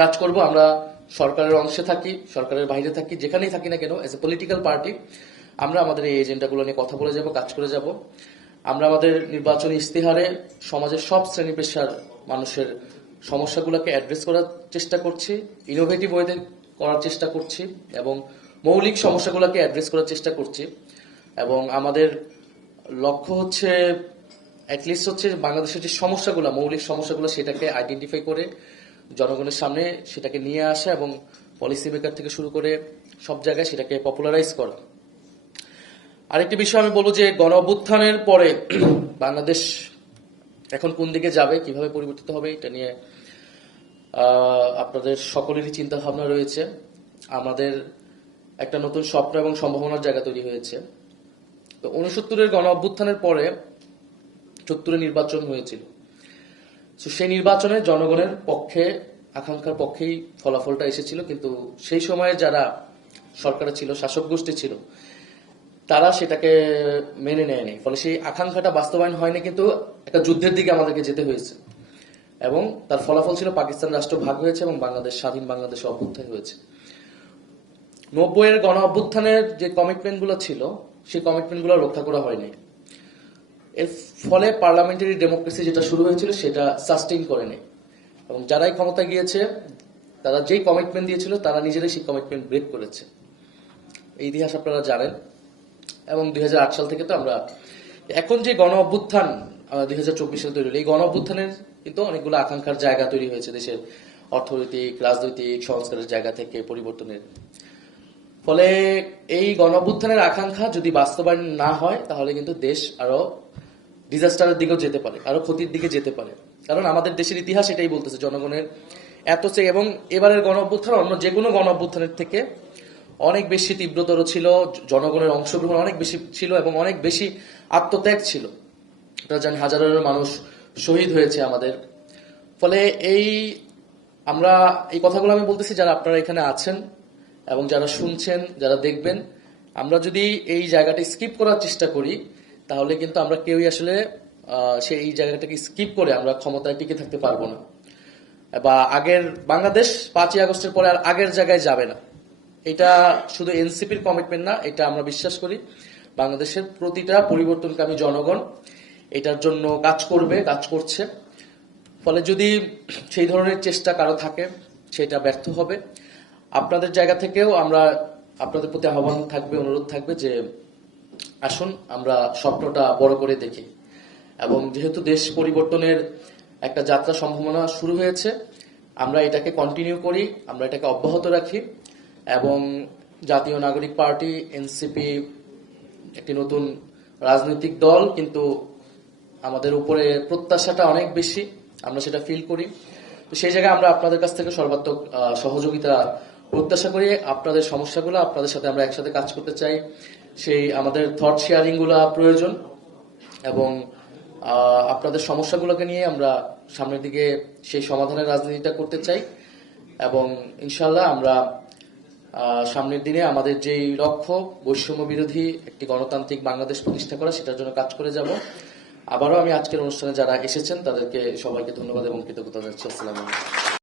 কাজ করব। আমরা সরকারের অংশে থাকি, সরকারের বাইরে থাকি, যেখানেই থাকি না কেন, এজ এ পলিটিক্যাল পার্টি আমরা আমাদের এই এজেন্ডাগুলো নিয়ে কথা বলে যাব, কাজ করে যাব। আমরা আমাদের নির্বাচনী ইস্তেহারে সমাজের সব শ্রেণী পেশার মানুষের সমস্যাগুলোকে অ্যাড্রেস করার চেষ্টা করছি, ইনোভেটিভ ওয়েতে করার চেষ্টা করছি এবং মৌলিক সমস্যাগুলোকে অ্যাড্রেস করার চেষ্টা করছি। এবং আমাদের লক্ষ্য হচ্ছে অ্যাটলিস্ট হচ্ছে বাংলাদেশের যে সমস্যাগুলো, মৌলিক সমস্যাগুলো, সেটাকে আইডেন্টিফাই করে জনগণের সামনে সেটাকে নিয়ে আসা এবং পলিসি মেকার থেকে শুরু করে সব জায়গায় সেটাকে পপুলারাইজ করা। আরেকটি বিষয় আমি বলবো যে গণ অভ্যুত্থানের পরে বাংলাদেশ এখন কোন দিকে যাবে, কিভাবে পরিবর্তিত হবে, এটা নিয়ে আপনাদের সকলেরই চিন্তা ভাবনা রয়েছে। আমাদের একটা নতুন স্বপ্ন এবং সম্ভাবনার জায়গা তৈরি হয়েছে। তো 69-এর গণ অভ্যুত্থানের পরে 70-এ নির্বাচন হয়েছিল। সেই নির্বাচনে জনগণের পক্ষে, আকাঙ্ক্ষার পক্ষেই ফলাফলটা এসেছিল, কিন্তু সেই সময়ে যারা সরকারে ছিল, শাসক গোষ্ঠী ছিল, তারা সেটাকে মেনে নেয়নি। ফলে সেই আকাঙ্ক্ষাটা বাস্তবায়ন হয়নি, কিন্তু একটা যুদ্ধের দিকে আমাদেরকে যেতে হয়েছে এবং তার ফলাফল ছিল পাকিস্তান রাষ্ট্র ভাগ হয়েছে এবং বাংলাদেশ স্বাধীন বাংলাদেশে অভ্যুত্থান হয়েছে। 90-এর গণ অভ্যুত্থানের যে কমিটমেন্টগুলো ছিল, সেই কমিটমেন্টগুলো রক্ষা করা হয়নি। এর ফলে পার্লামেন্টারি ডেমোক্রেসি যেটা শুরু হয়েছিল সেটা সাস্টেইন করেনি এবং যারাই ক্ষমতায় গিয়েছে তারা যেই কমিটমেন্ট দিয়েছিল তারা নিজেরাই সেই কমিটমেন্ট ব্রেক করেছে। এই ইতিহাস আপনারা জানেন। এবং 2008 সাল থেকে তো আমরা এখন যে গণ অভ্যুত্থান 2024 সালে তৈরি হলো, এই গণ অভ্যুত্থানের কিন্তু অনেকগুলো আকাঙ্ক্ষার জায়গা তৈরি হয়েছে দেশের অর্থনৈতিক, রাজনৈতিক, সংস্কারের জায়গা থেকে পরিবর্তনের। ফলে এই গণ অভ্যুত্থানের আকাঙ্ক্ষা যদি বাস্তবায়ন না হয় তাহলে কিন্তু দেশ আরো ডিজাস্টারের দিকেও যেতে পারে, আরো ক্ষতির দিকে যেতে পারে। কারণ আমাদের দেশের ইতিহাস এটাই বলতেছে, জনগণের এত চেয়ে, এবং এবারের গণ অভ্যুত্থান অন্য যে কোনো গণ অভ্যুত্থানের থেকে অনেক বেশি তীব্রতর ছিল, জনগণের অংশগ্রহণ অনেক বেশি ছিল এবং অনেক বেশি আত্মত্যাগ ছিল। আপনারা জানেন হাজারো মানুষ শহীদ হয়েছে আমাদের। ফলে আমরা এই কথাগুলো আমি বলতেছি যারা আপনারা এখানে আছেন এবং যারা শুনছেন, যারা দেখবেন, আমরা যদি এই জায়গাটা স্কিপ করার চেষ্টা করি তাহলে কিন্তু আমরা কেউই আসলে সেই জায়গাটাকে স্কিপ করে আমরা ক্ষমতায় টিকে থাকতে পারবো না, বা আগের বাংলাদেশ 5ই আগস্টের পরে আর আগের জায়গায় যাবে না। এটা শুধু এনসিপির কমিটমেন্ট না, এটা আমরা বিশ্বাস করি বাংলাদেশের প্রতিটা পরিবর্তনকামী জনগণ এটার জন্য কাজ করবে, কাজ করছে। ফলে যদি সেই ধরনের চেষ্টা কারো থাকে সেটা ব্যর্থ হবে। আপনাদের জায়গা থেকেও আমরা আপনাদের প্রতি আহ্বান থাকবে, অনুরোধ থাকবে যে আসুন আমরা স্বপ্নটা বড় করে দেখি এবং যেহেতু দেশ পরিবর্তনের একটা যাত্রা সম্ভাবনা শুরু হয়েছে, আমরা এটাকে কন্টিনিউ করি, আমরা এটাকে অব্যাহত রাখি এবং জাতীয় নাগরিক পার্টি এনসিপি একটি নতুন রাজনৈতিক দল, কিন্তু আমাদের উপরে প্রত্যাশাটা অনেক বেশি, আমরা সেটা ফিল করি। তো সেই জায়গায় আমরা আপনাদের কাছ থেকে সর্বাত্মক সহযোগিতা প্রত্যাশা করি। আপনাদের সমস্যাগুলো, আপনাদের সাথে আমরা একসাথে কাজ করতে চাই, সেই আমাদের থট শেয়ারিং গুলা প্রয়োজন এবং আপনাদের সমস্যাগুলোকে নিয়ে আমরা সামনের দিকে সেই সমাধানের রাজনীতিটা করতে চাই এবং ইনশাল্লাহ আমরা সামনের দিনে আমাদের যেই লক্ষ্য বৈষম্য বিরোধী একটি গণতান্ত্রিক বাংলাদেশ প্রতিষ্ঠা করা, সেটার জন্য কাজ করে যাব। আবারও আমি আজকের অনুষ্ঠানে যারা এসেছেন তাদেরকে সবাইকে ধন্যবাদ এবং কৃতজ্ঞতা জানাচ্ছি। আসসালামু আলাইকুম।